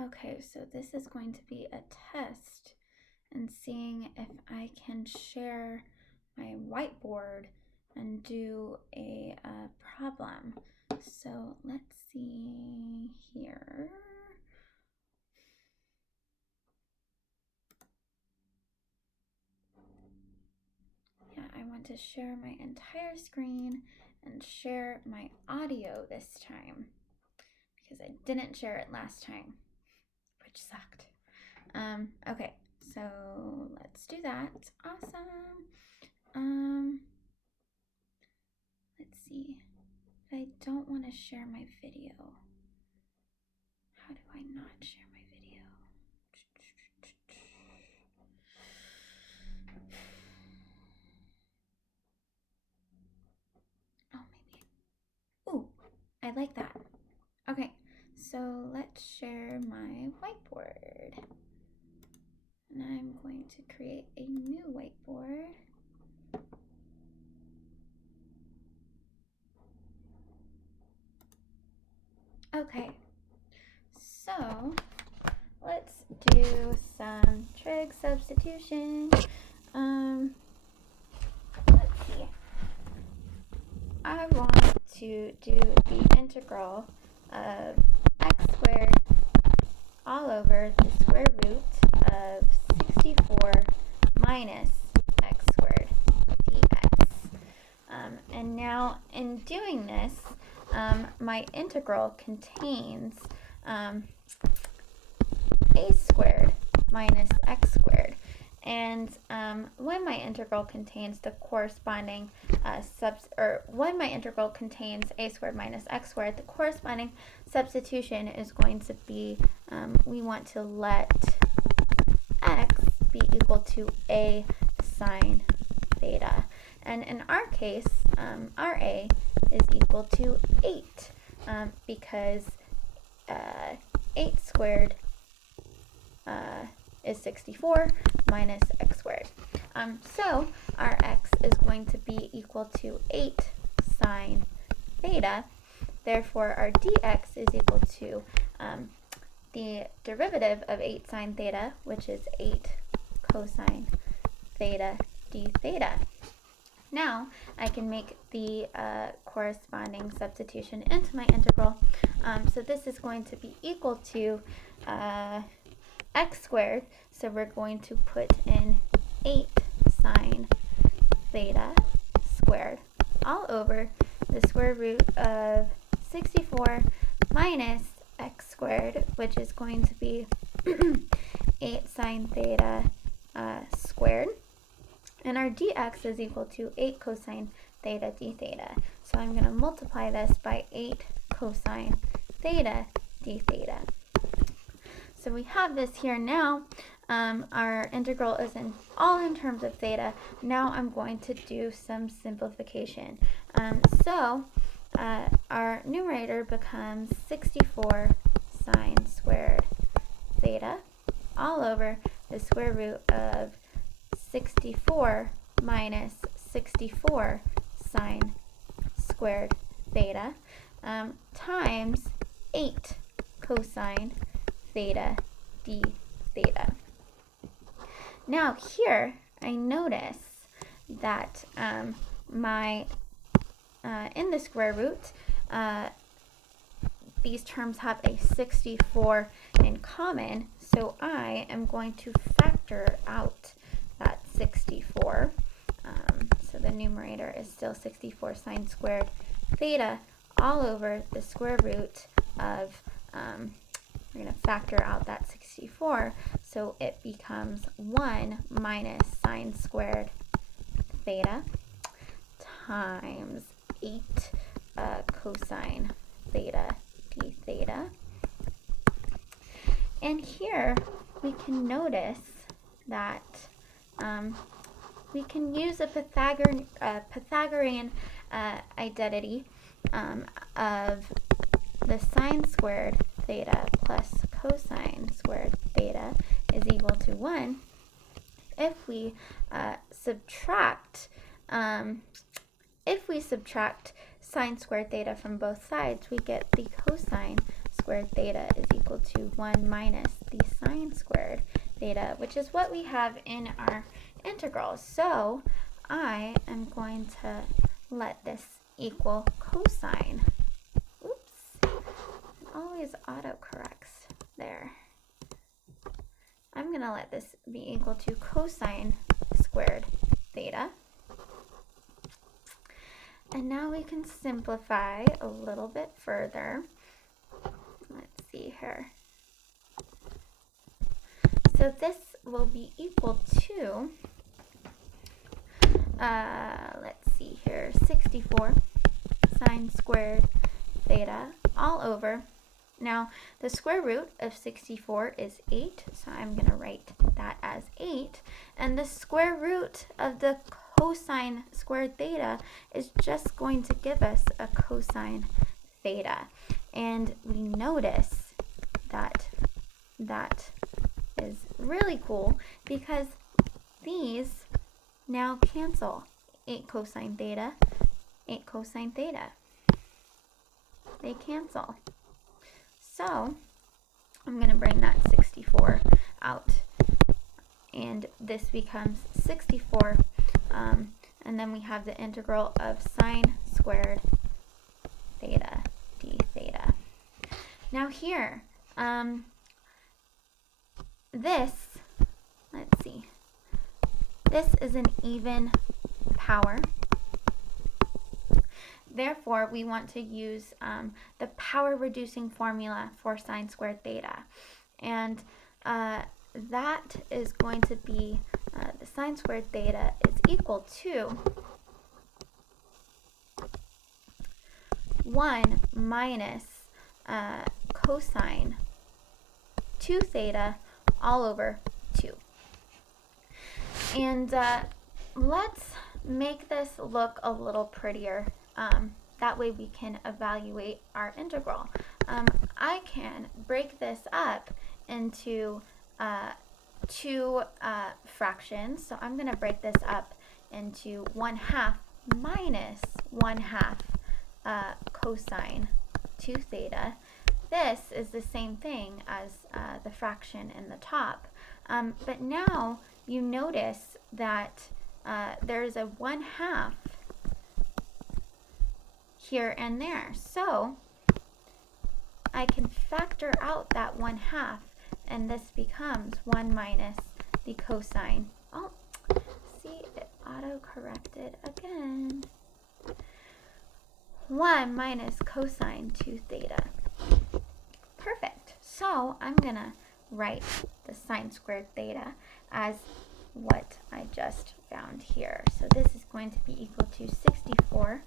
Okay, so this is going to be a test and seeing if I can share my whiteboard and do a problem. So let's see here. Yeah, I want to share my entire screen and share my audio this time because I didn't share it last time, which sucked. Okay, so let's do that. Awesome. Let's see. But I don't want to share my video. How do I not share my video? Oh, maybe. Ooh, I like that. Okay, so let's share my whiteboard. And I'm going to create a new whiteboard. Okay, so let's do some trig substitution. Let's see. I want to do the integral of x squared all over the square root of 64 minus x squared dx. And now in doing this, my integral contains a squared minus x squared. And when my integral contains the corresponding when my integral contains a squared minus x squared, the corresponding substitution is going to be, we want to let x be equal to a sine theta. And in our case, our a is equal to 8 because 8 squared is 64 minus x squared. So our x is going to be equal to 8 sine theta. Therefore, our dx is equal to the derivative of 8 sine theta, which is 8 cosine theta d theta. Now I can make the corresponding substitution into my integral. So this is going to be equal to x squared. So we're going to put in 8 sine theta squared all over the square root of 64 minus x squared, which is going to be 8 sine theta squared. And our dx is equal to 8 cosine theta d theta. So I'm going to multiply this by 8 cosine theta d theta. So we have this here now. Our integral is all in terms of theta. Now I'm going to do some simplification. So our numerator becomes 64 sine squared theta all over the square root of 64 minus 64 sine squared theta times 8 cosine theta d theta. Now here I notice that in the square root, these terms have a 64 in common, so I am going to factor out that 64. So the numerator is still 64 sine squared theta all over the square root of, we're going to factor out that 64, so it becomes 1 minus sine squared theta times 8 cosine theta d theta. And here we can notice that we can use a Pythagorean identity of the sine squared theta plus cosine squared theta is equal to 1 if we subtract sine squared theta from both sides. We get the cosine squared theta is equal to 1 minus the sine squared theta, which is what we have in our integral. So I am going to let this equal cosine. Oops, it always autocorrects there. I'm going to let this be equal to cosine squared theta. And now we can simplify a little bit further. Let's see here. So this will be equal to, let's see here, 64 sine squared theta all over. Now, the square root of 64 is 8, so I'm going to write that as 8. And the square root of the cosine squared theta is just going to give us a cosine theta. And we notice that that is really cool because these now cancel. 8 cosine theta, 8 cosine theta. They cancel. So I'm going to bring that 64 out, and this becomes 64, and then we have the integral of sine squared theta d theta. Now here, let's see, this is an even power. Therefore, we want to use the power reducing formula for sine squared theta. And that is going to be the sine squared theta is equal to 1 minus cosine 2 theta all over 2. And let's make this look a little prettier. That way we can evaluate our integral. I can break this up into two fractions. So I'm going to break this up into 1/2 minus 1/2 cosine 2 theta. This is the same thing as the fraction in the top. But now you notice that there's a 1/2 here and there. So I can factor out that 1/2, and this becomes 1 minus the cosine. Oh, see, it auto-corrected again. 1 minus cosine 2 theta. Perfect. So I'm going to write the sine squared theta as what I just found here. So this is going to be equal to 64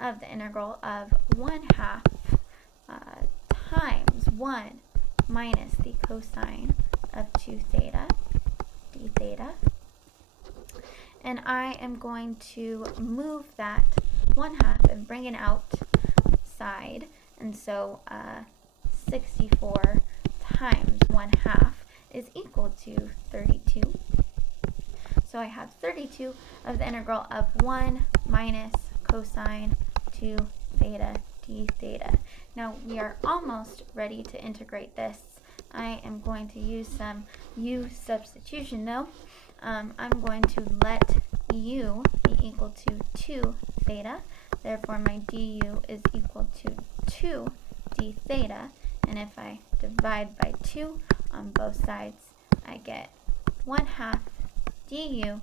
of the integral of 1/2 times 1 minus the cosine of 2 theta d theta. And I am going to move that 1/2 and bring it outside. And so 64 times 1/2 is equal to 32. So I have 32 of the integral of 1 minus cosine 2 theta d theta. Now we are almost ready to integrate this. I am going to use some u substitution though. I'm going to let u be equal to 2 theta. Therefore my du is equal to 2 d theta. And if I divide by 2 on both sides, I get 1/2 du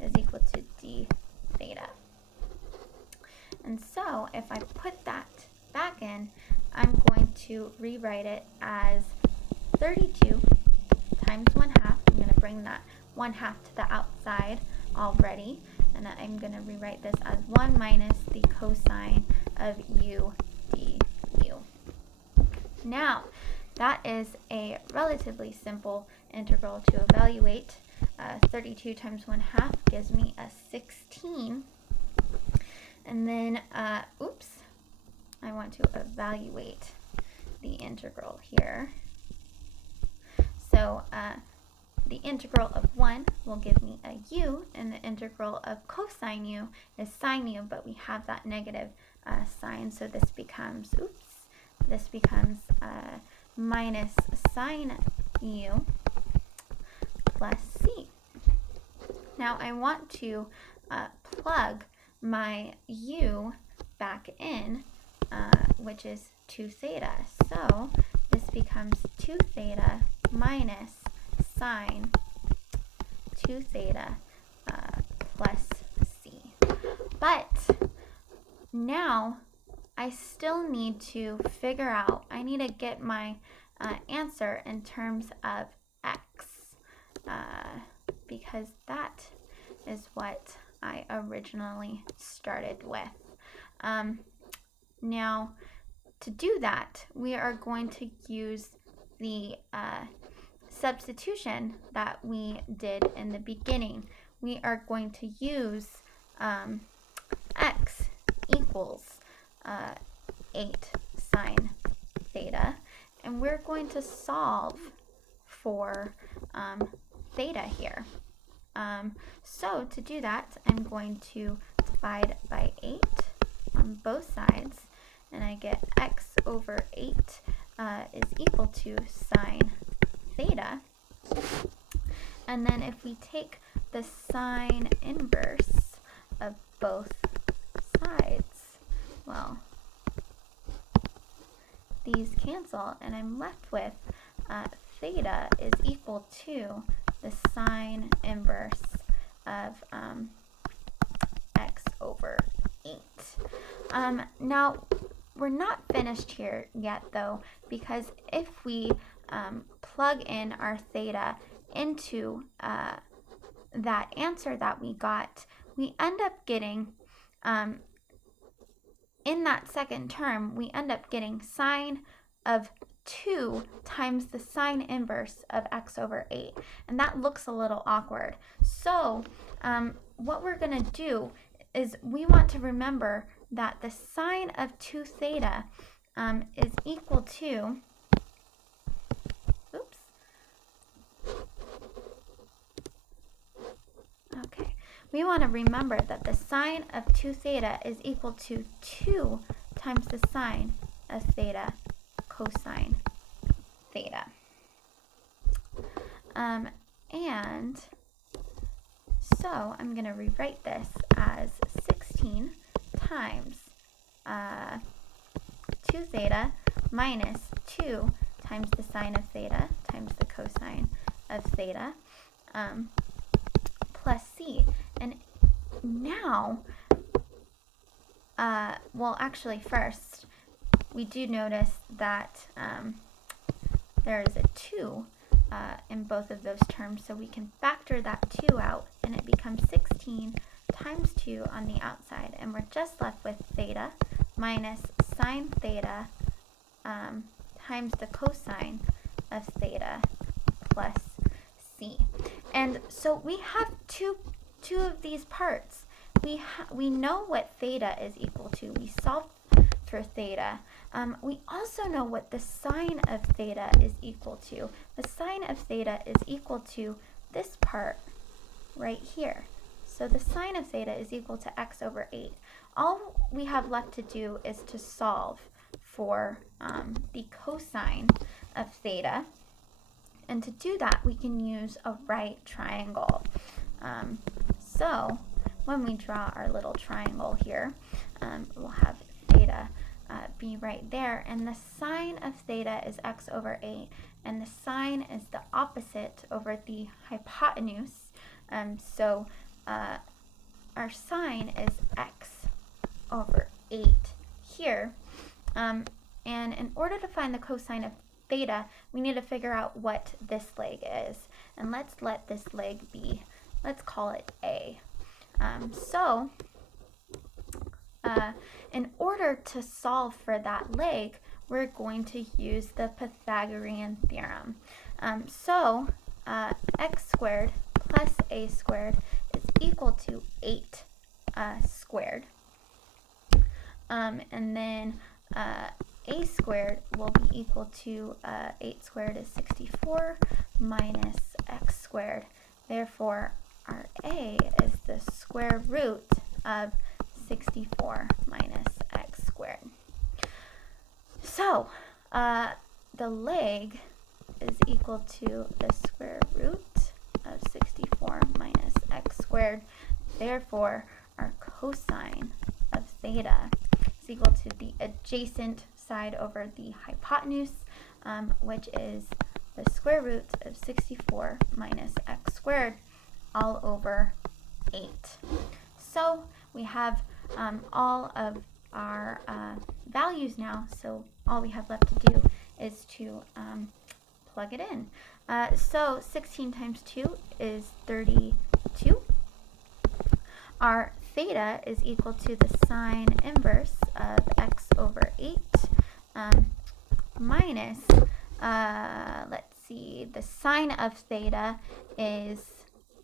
is equal to d theta. And so if I put that back in, I'm going to rewrite it as 32 times 1/2. I'm going to bring that 1/2 to the outside already, and I'm going to rewrite this as 1 minus the cosine of u du. Now, that is a relatively simple integral to evaluate. 32 times 1/2 gives me a 16. And then, oops, I want to evaluate the integral here. So the integral of 1 will give me a u, and the integral of cosine u is sine u, but we have that negative sign, so this becomes, oops, this becomes minus sine u plus c. Now I want to plug my u back in, which is 2 theta. So this becomes 2 theta minus sine 2 theta plus c. But now I still need to figure out, I need to get my answer in terms of x, because that is what I originally started with. Now, to do that, we are going to use the substitution that we did in the beginning. We are going to use x equals 8 sine theta, and we're going to solve for theta here. So to do that, I'm going to divide by 8 on both sides, and I get x over 8 is equal to sine theta. And then if we take the sine inverse of both sides, well, these cancel, and I'm left with theta is equal to the sine inverse of x over 8. Now, we're not finished here yet, though, because if we plug in our theta into that answer that we got, we end up getting, in that second term, we end up getting sine of 2 times the sine inverse of x over 8. And that looks a little awkward. So what we're going to do is we want to remember that the sine of 2 theta is equal to, oops, okay, we want to remember that the sine of 2 theta is equal to 2 times the sine of theta cosine theta. And so I'm going to rewrite this as 16 times 2 theta minus 2 times the sine of theta times the cosine of theta plus c. And now, well, actually first, we do notice that there is a 2 in both of those terms, so we can factor that 2 out, and it becomes 16 times 2 on the outside, and we're just left with theta minus sine theta times the cosine of theta plus c. And so we have two of these parts. We know what theta is equal to. We solved for theta. We also know what the sine of theta is equal to. The sine of theta is equal to this part right here. So the sine of theta is equal to x over 8. All we have left to do is to solve for the cosine of theta. And to do that, we can use a right triangle. So when we draw our little triangle here, we'll have theta be right there, and the sine of theta is x over 8, and the sine is the opposite over the hypotenuse. So our sine is x over 8 here. And in order to find the cosine of theta, we need to figure out what this leg is. And let's let this leg be, let's call it A. In order to solve for that leg, we're going to use the Pythagorean theorem. X squared plus A squared is equal to 8 squared. And then A squared will be equal to 8 squared is 64 minus x squared. Therefore, our A is the square root of 64 minus x squared. So the leg is equal to the square root of 64 minus x squared. Therefore, our cosine of theta is equal to the adjacent side over the hypotenuse, which is the square root of 64 minus x squared all over 8. So we have all of our values now, so all we have left to do is to plug it in. So 16 times 2 is 32. Our theta is equal to the sine inverse of x over 8 minus, let's see, the sine of theta is,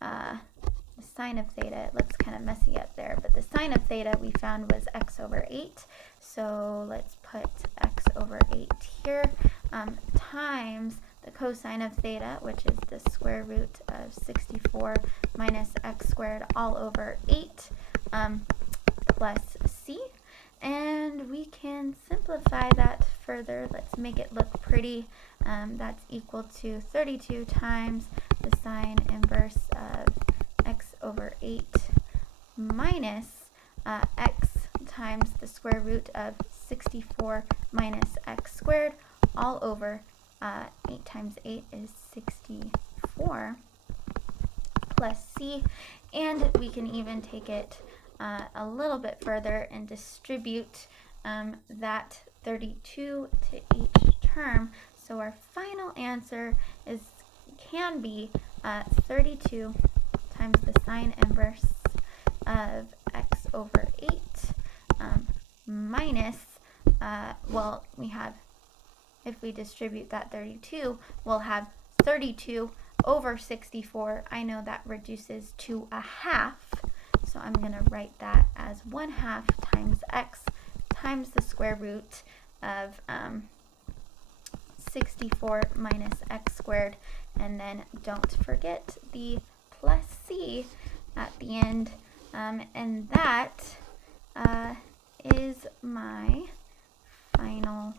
the sine of theta, it looks kind of messy up there, but the sine of theta we found was x over 8. So let's put x over 8 here, times the cosine of theta, which is the square root of 64 minus x squared all over 8, plus c. And we can simplify that further. Let's make it look pretty. That's equal to 32 times the sine inverse of x over 8 minus x times the square root of 64 minus x squared all over 8 times 8 is 64 plus c. And we can even take it a little bit further and distribute that 32 to each term. So our final answer can be 32 times the sine inverse of x over 8 minus, well, we have, if we distribute that 32, we'll have 32 over 64. I know that reduces to a half, so I'm going to write that as 1/2 times x times the square root of 64 minus x squared, and then don't forget the plus c at the end, and that is my final